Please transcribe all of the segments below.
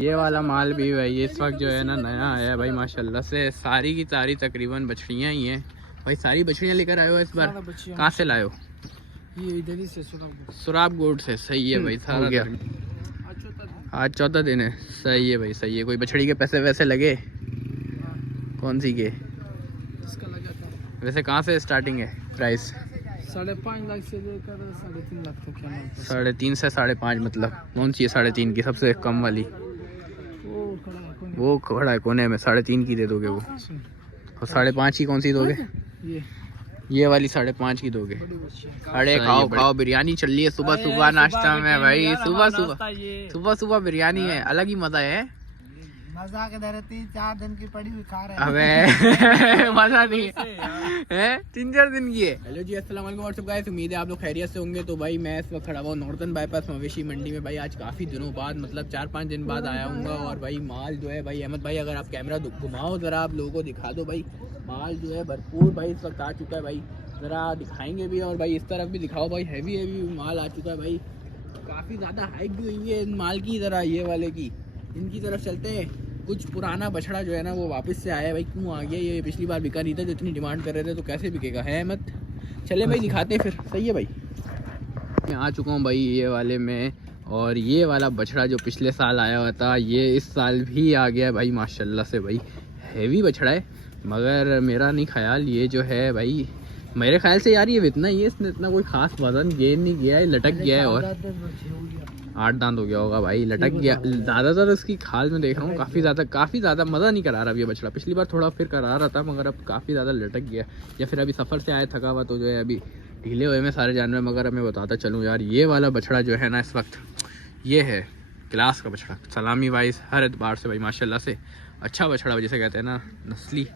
ये वाला माल भी भाई इस वक्त जो है ना नया आया है भाई माशाल्लाह से। सारी की सारी तकरीबन बछड़ियाँ ही हैं भाई। सारी बछड़ियाँ लेकर आए हो इस बार? कहाँ से लाए हो? ये इधर ही से सुराब गोड से। सही है भाई। सारा गया आज चौथा दिन है। सही है भाई सही है। कोई बछड़ी के पैसे वैसे लगे? कौन सी के? इसका लगा था। वैसे कहाँ से स्टार्टिंग है प्राइस? 5.5 लाख से लेकर 3.5 लाख तक है। 3.5 से 5.5 मतलब कौन सी है 3.5 की सबसे कम वाली? वो खड़ा है कोने में। 3.5 की दे दोगे वो? और 5.5 की कौन सी दोगे? ये वाली 5.5 की दोगे? अरे खाओ खाओ, बिरयानी चल रही है सुबह सुबह नाश्ता में भाई। सुबह सुबह बिरयानी है, अलग ही मजा है। मजा के 3-4 दिन की पड़ी हुई खा रहे हैं। अबे मजा नहीं है 3-4 दिन की है। हेलो जी, अस्सलाम वालेकुम व्हाट्सअप गाइस, उम्मीद है आप लोग खैरियत से होंगे। तो भाई मैं इस वक्त खड़ा हुआ नॉर्दर्न बाईपास मवेशी मंडी में भाई। आज काफ़ी दिनों बाद मतलब 4-5 दिन बाद आया हूँ। और भाई माल जो है भाई अहमद भाई, अगर आप कैमरा घुमाओ ज़रा, आप लोगों को दिखा दो भाई। माल जो है भरपूर भाई इस वक्त आ चुका है भाई। ज़रा दिखाएंगे भी और भाई इस तरफ भी दिखाओ भाई। हैवी माल आ चुका है भाई। काफ़ी ज़्यादा हाइक भी हुई है माल की। ज़रा ये वाले की इनकी तरफ चलते हैं। कुछ पुराना बछड़ा जो है ना वो वापस से आया है भाई। क्यों आ गया ये? पिछली बार बिका नहीं था जो इतनी डिमांड कर रहे थे, तो कैसे बिकेगा है मत। चले भाई दिखाते हैं फिर। सही है भाई। मैं आ चुका हूँ भाई ये वाले में। और ये वाला बछड़ा जो पिछले साल आया हुआ था ये इस साल भी आ गया है भाई माशाल्लाह से भाई। हैवी बछड़ा है, मगर मेरा नहीं ख्याल ये जो है भाई, मेरे ख्याल से यार ये इतना ही है, इसने इतना कोई खास वजन गेन नहीं किया है, लटक गया है। और 8 दांत हो गया होगा भाई, लटक गया ज़्यादातर। उसकी खाल में देख रहा हूँ काफ़ी ज़्यादा मज़ा नहीं करा रहा अभी ये बछड़ा। पिछली बार थोड़ा फिर करा रहा था, मगर अब काफ़ी ज़्यादा लटक गया। या फिर अभी सफ़र से आए थका हुआ तो जो है अभी ढीले हुए में सारे जानवर। मगर अब मैं बताता चलूँ यार, ये वाला बछड़ा जो है ना इस वक्त ये है क्लास का बछड़ा। सलामी वाइज हर एतबार से भाई माशाल्लाह से अच्छा बछड़ा जिसे कहते हैं ना, नस्ली।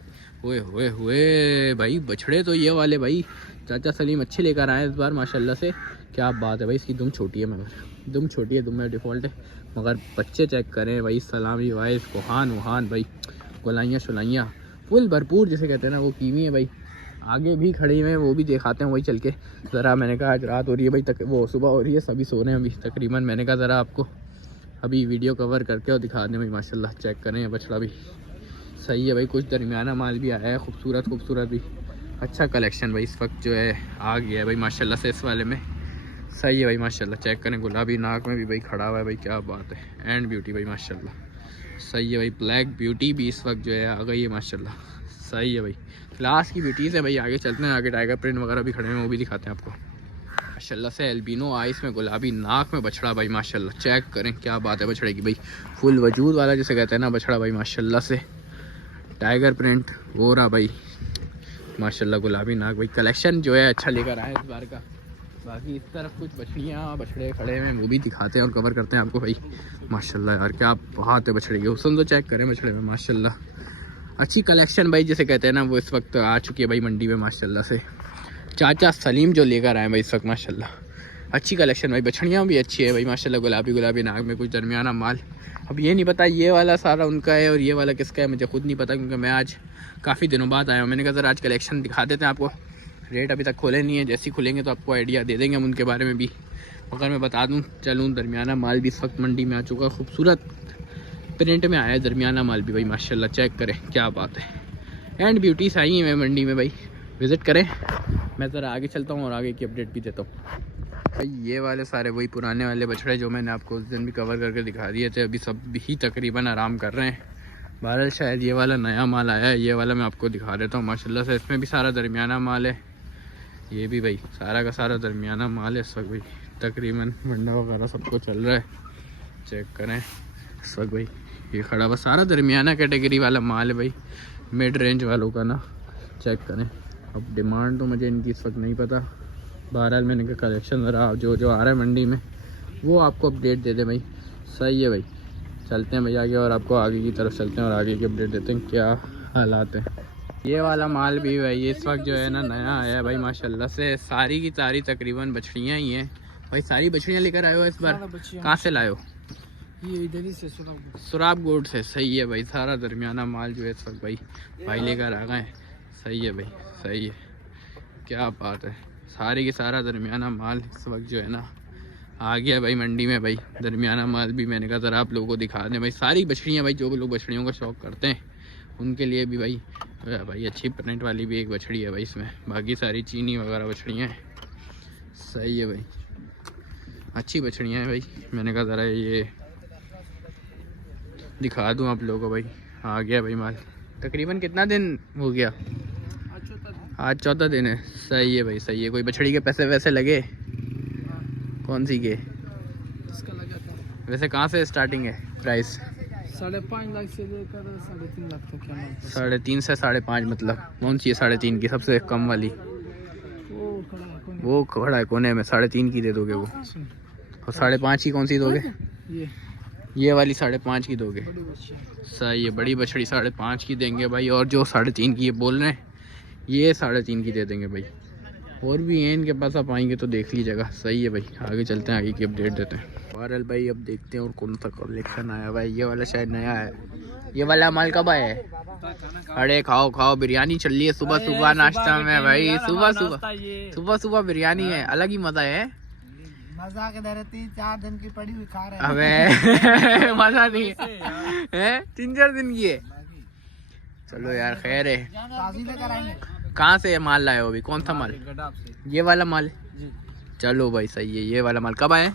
हुए भाई बछड़े तो ये वाले भाई चाचा सलीम अच्छे लेकर आए इस बार माशाल्लाह से। क्या बात है भाई। इसकी दुम छोटी है, मगर दुम छोटी है, दुम में डिफ़ॉल्ट है, मगर बच्चे चेक करें भाई। सलामी वाइस कोहान वहान भाई, गोलाइयाँ शुलाइयाँ फुल भरपूर जिसे कहते हैं ना वो कीवी है भाई। आगे भी खड़ी हुए हैं, वो भी दिखाते हैं वही चल के ज़रा। मैंने कहा आज रात हो रही है भाई, वो सुबह हो रही है, सभी सो रहे हैं अभी तकरीबन। मैंने कहा ज़रा आपको अभी वीडियो कवर करके और दिखा दें भाई माशाल्लाह। चेक करें बछड़ा भी सही है भाई। कुछ दरमियाना माल भी आया है, खूबसूरत भी। अच्छा कलेक्शन भाई इस वक्त जो है आ गया है भाई माशाल्लाह से इस वाले में। सही है भाई माशाल्लाह। चेक करें गुलाबी नाक में भी भाई खड़ा हुआ है भाई। क्या बात है। एंड ब्यूटी भाई माशाल्लाह। सही है भाई। ब्लैक ब्यूटी भी इस वक्त जो है आ गई है माशाल्लाह। सही है भाई। क्लास की ब्यूटीज़ है भाई। आगे चलते हैं, आगे टाइगर प्रिंट वगैरह भी खड़े हैं, वो भी दिखाते हैं आपको माशाल्लाह से। एल्बिनो आइस में गुलाबी नाक में बछड़ा भाई माशाल्लाह। चेक करें क्या बात है बछड़े की भाई। फुल वजूद वाला जिसे कहते हैं ना बछड़ा भाई माशाल्लाह से। टाइगर प्रिंट हो रहा भाई माशाल्लाह। गुलाबी नाक भाई। कलेक्शन जो है अच्छा लेकर आए इस बार का। बाकी इस तरफ कुछ बछड़ियाँ बछड़े खड़े हैं, वो भी दिखाते हैं और कवर करते हैं आपको भाई माशाल्लाह। यार क्या बात है बछड़े की। हुस्न तो चेक करें बछड़े में माशाल्लाह। अच्छी कलेक्शन भाई जिसे कहते हैं ना वो इस वक्त आ चुकी है भाई मंडी में माशाल्लाह से। चाचा सलीम जो लेकर आए भाई इस वक्त माशाल्लाह। अच्छी कलेक्शन भाई। बछड़ियाँ भी अच्छी है भाई माशाल्लाह। गुलाबी नाक में कुछ दरमियाना माल। अब ये नहीं पता ये वाला सारा उनका है और ये वाला किसका है, मुझे खुद नहीं पता, क्योंकि मैं आज काफ़ी दिनों बाद आया हूँ। मैंने कहा सर आज कलेक्शन दिखा देते हैं आपको। रेट अभी तक खोले नहीं है, जैसे ही खुलेंगे तो आपको आइडिया दे देंगे हम उनके बारे में भी। मगर मैं बता दूँ चलूँ, दरमियाना माल भी इस वक्त मंडी में आ चुका। खूबसूरत प्रिंट में आया है दरमियाना माल भी भाई माशाल्लाह। चेक करें क्या बात है। एंड ब्यूटीज़ आई हैं मंडी में भाई, विज़िट करें। मैं ज़रा आगे चलता हूँ और आगे की अपडेट भी देता हूँ भाई। ये वाले सारे वही पुराने वाले बछड़े जो मैंने आपको उस दिन भी कवर करके दिखा दिए थे, अभी सब भी तकरीबन आराम कर रहे हैं। बहरहाल शायद ये वाला नया माल आया है, ये वाला मैं आपको दिखा देता हूँ माशाल्लाह से। इसमें भी सारा दरमियाना माल है। ये भी भाई सारा का सारा दरमियाना माल है इस वक्त भाई। तकरीबन मंडा वगैरह सबको चल रहा है। चेक करें इस वक्त भाई ये खड़ा हुआ सारा दरमियाना कैटेगरी वाला माल है भाई, मिड रेंज वालों का ना। चेक करें। अब डिमांड तो मुझे इनकी इस वक्त नहीं पता। बहरहाल मैंने कहा कलेक्शन ज़रा जो आ रहा है मंडी में वो आपको अपडेट दे दे भाई। सही है भाई। चलते हैं भाई आगे और आपको आगे की तरफ चलते हैं और आगे की अपडेट देते हैं क्या हालात हैं। ये वाला माल भी भाई इस वक्त जो है ना नया आया है भाई माशाल्लाह से। सारी की सारी तकरीबन बछड़ियाँ ही हैं भाई। सारी बछड़ियाँ लेकर आए हो इस बार? कहाँ से लाए हो? ये इधर ही से सुराब गोड से। सही है भाई। सारा दरमियाना माल जो है इस वक्त भाई लेकर आ गए। सही है भाई सही है। क्या बात है। सारी की सारा दरमियाना माल इस वक्त जो है ना आ गया भाई मंडी में भाई दरमियाना माल भी। मैंने कहा ज़रा आप लोगों को दिखा दें भाई, सारी बछड़ियाँ भाई, जो लोग बछड़ियों का शौक़ करते हैं उनके लिए भी भाई भाई अच्छी प्रिंट वाली भी एक बछड़ी है भाई इसमें। बाकी सारी चीनी वगैरह बछड़ियाँ हैं। सही है भाई, अच्छी बछड़ियाँ हैं भाई। मैंने कहा ज़रा ये दिखा दूँ आप लोगों को भाई। आ गया भाई माल। तकरीबन कितना दिन हो गया? आज चौथा दिन है। सही है भाई, सही है। कोई बछड़ी के पैसे वैसे लगे? कौन सी के? इसका लगा था। वैसे कहाँ से स्टार्टिंग है प्राइस? 5.5 लाख से लेकर 3.5 लाख तक क्या मालूम। 3.5 से 5.5 मतलब कौन सी है 3.5 की सबसे कम वाली? वो खड़ा है कोने। वो खड़ा है कोने में, 3.5 की दे दोगे वो? और 5.5 की कौन सी दोगे? ये वाली 5.5 की दोगे? बड़ी बच्ची। सही है, बड़ी बछड़ी 5.5 की देंगे भाई। और जो 3.5 की ये बोल रहे हैं ये 3.5 की दे देंगे भाई। और भी हैं इनके पास, आप आएंगे तो देख लीजिएगा। सही है भाई, आगे चलते हैं, आगे की अपडेट देते हैं। बहरहाल भाई अब देखते हैं और कौन सा कलेक्शन आया भाई। ये वाला शायद नया है। ये वाला माल कब आया है? अरे खाओ खाओ, बिरयानी चल रही है सुबह सुबह नाश्ता में भाई। सुबह सुबह बिरयानी है, अलग ही मजा है। मजा के दर 3-4 दिन की पड़ी हुई खा रहे हैं। अबे मजा नहीं है, 3-4 दिन की है। चलो यार खैर है। ताज़ी लेकर आएंगे। कहाँ से माल लाए हो अभी? कौन सा माल? ये वाला माल? चलो भाई सही है। ये वाला माल कब आया?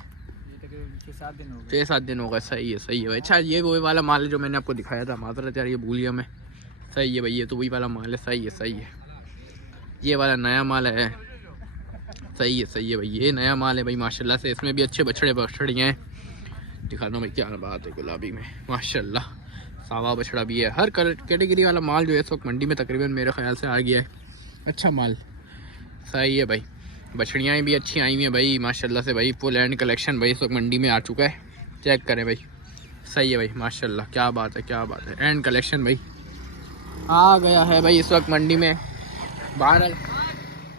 6-7 दिन हो गए। सही है, सही है भाई। अच्छा ये वही वाला माल है जो मैंने आपको दिखाया था। माजरत यार ये भूल गया मैं। सही है भाई, ये तो वही वाला माल है। सही है, सही है। ये वाला नया माल है। सही है, सही है भाई। ये नया माल है भाई माशाल्लाह से। इसमें भी अच्छे बछड़ियाँ हैं। दिखा दो भाई, क्या बात है। गुलाबी में माशाल्लाह, सावा बछड़ा भी है। हर कैटेगरी वाला माल जो है इस वक्त मंडी में तकरीबन मेरे ख्याल से आ गया है। अच्छा माल। सही है भाई, बछड़ियाँ भी अच्छी आई हुई हैं भाई माशाल्लाह से भाई। फुल एंड कलेक्शन भाई इस वक्त मंडी में आ चुका है। चेक करें भाई। सही है भाई माशाल्लाह, क्या बात है, क्या बात है। एंड कलेक्शन भाई आ गया है भाई इस वक्त मंडी में। बहरहाल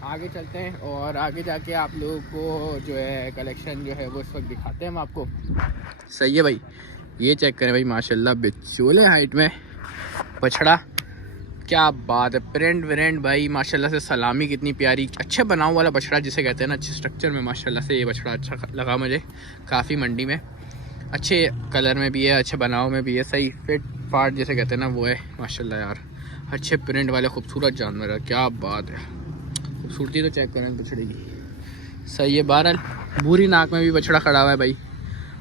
आगे चलते हैं और आगे जाके आप लोगों को जो है कलेक्शन जो है वो इस वक्त दिखाते हैं हम आपको। सही है भाई, ये चेक करें भाई माशाल्लाह, बिचोले हाइट में बछड़ा, क्या बात है। प्रिंट विरेंट भाई माशाल्लाह से। सलामी कितनी प्यारी, अच्छे बनाव वाला बछड़ा जिसे कहते हैं ना, अच्छे स्ट्रक्चर में माशाल्लाह से ये बछड़ा अच्छा लगा मुझे काफ़ी मंडी में। अच्छे कलर में भी है, अच्छे बनाव में भी है। सही फिट फाट जिसे कहते हैं ना वो है माशाल्लाह यार। अच्छे प्रिंट वाले खूबसूरत जानवर है, क्या बात है। खूबसूरती तो चेक करें बछड़े की। सही है। बहरहाल भूरी नाक में भी बछड़ा खड़ा हुआ है भाई।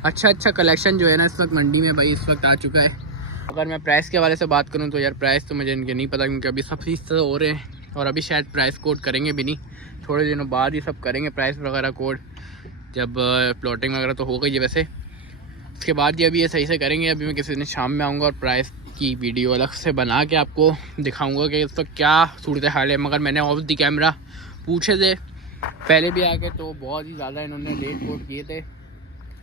अच्छा कलेक्शन जो है ना इस वक्त मंडी में भाई इस वक्त आ चुका है। अगर मैं प्राइस के हवाले से बात करूं तो यार प्राइस तो मुझे इनके नहीं पता, क्योंकि अभी सब फीस हो रहे हैं और अभी शायद प्राइस कोड करेंगे भी नहीं। थोड़े दिनों बाद ही सब करेंगे प्राइस वगैरह कोड, जब प्लॉटिंग वगैरह तो हो गई है वैसे। उसके बाद ही अभी ये सही से करेंगे। अभी मैं किसी दिन शाम में आऊँगा और प्राइस की वीडियो अलग से बना के आपको दिखाऊँगा कि इस वक्त क्या सूरत हाल है। मगर मैंने ऑफ द कैमरा पूछे थे पहले भी आके, तो बहुत ही ज़्यादा इन्होंने रेट कोड किए थे।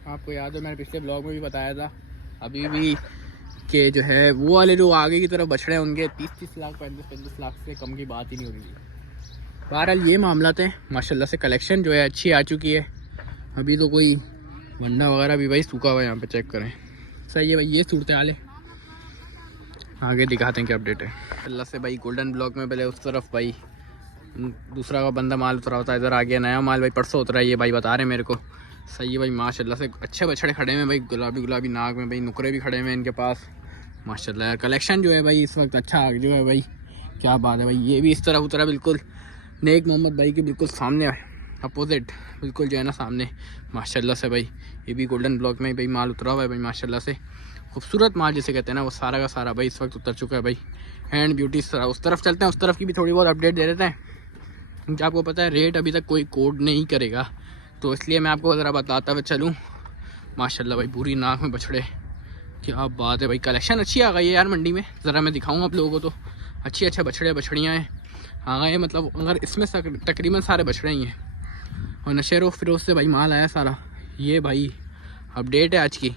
आपको याद है मैंने पिछले ब्लॉग में भी बताया था अभी भी कि जो है वो वाले जो आगे की तरफ बछड़े हैं उनके 30-30 लाख 35-35 लाख से कम की बात ही नहीं हो रही है। बहरहाल ये मामला थे माशाल्लाह से। कलेक्शन जो है अच्छी आ चुकी है। अभी तो कोई वंडा वगैरह भी भाई सूखा हुआ है यहाँ पे, चेक करें। सही है भाई, ये सूरत हाल है। आगे दिखाते हैं क्या अपडेट है। अल्लाह से भाई गोल्डन ब्लॉक में पहले उस तरफ भाई दूसरा का बंदा माल उतरा होता है, इधर आ गया नया माल भाई परसों उतरा है, ये भाई बता रहे हैं मेरे को। सही है भाई माशाल्लाह से। अच्छे बछड़े खड़े हैं भाई, गुलाबी नाक में भाई। नुकरे भी खड़े हुए हैं इनके पास माशाल्लाह यार। कलेक्शन जो है भाई इस वक्त अच्छा जो है भाई, क्या बात है भाई। ये भी इस तरफ उतरा बिल्कुल नेक मोहम्मद भाई के बिल्कुल सामने अपोजिट, बिल्कुल जो है ना सामने माशाल्लाह से भाई। ये भी गोल्डन ब्लॉक में भाई माल उतरा हुआ है भाई माशाल्लाह से। खूबसूरत माल जिसे कहते हैं ना वो सारा का सारा भाई इस वक्त उतर चुका है भाई। हैंड ब्यूटी उस तरफ चलते हैं, उस तरफ की भी थोड़ी बहुत अपडेट दे देते हैं, क्योंकि आपको पता है रेट अभी तक कोई कोड नहीं करेगा, तो इसलिए मैं आपको ज़रा बताता हुआ चलूँ। माशाल्लाह भाई पूरी नाक में बछड़े, क्या बात है भाई। कलेक्शन अच्छी आ गई है यार मंडी में। ज़रा मैं दिखाऊँ आप लोगों को तो अच्छे बछड़ियाँ हैं आ गए। मतलब अगर इसमें तकरीबन सारे बछड़े ही हैं। और नशेरो फिरोज से भाई माल आया सारा। ये भाई अपडेट है आज की।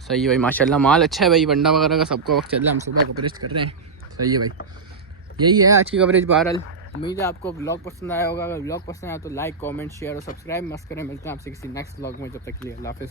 सही है भाई माशाल्लाह, माल अच्छा है भाई। वंडा वगैरह का सबका वक्त चल रहा है, हम सुबह कवरेज कर रहे हैं। सही है भाई, यही है आज की कवरेज। बहरहाल उम्मीद है आपको ब्लॉग पसंद आया होगा। अगर ब्लॉग पसंद आया तो लाइक कमेंट शेयर और सब्सक्राइब मस्त करें। मिलते हैं आपसे किसी नेक्स्ट ब्लॉग में, जब तक के लिए अल्लाह हाफिज़।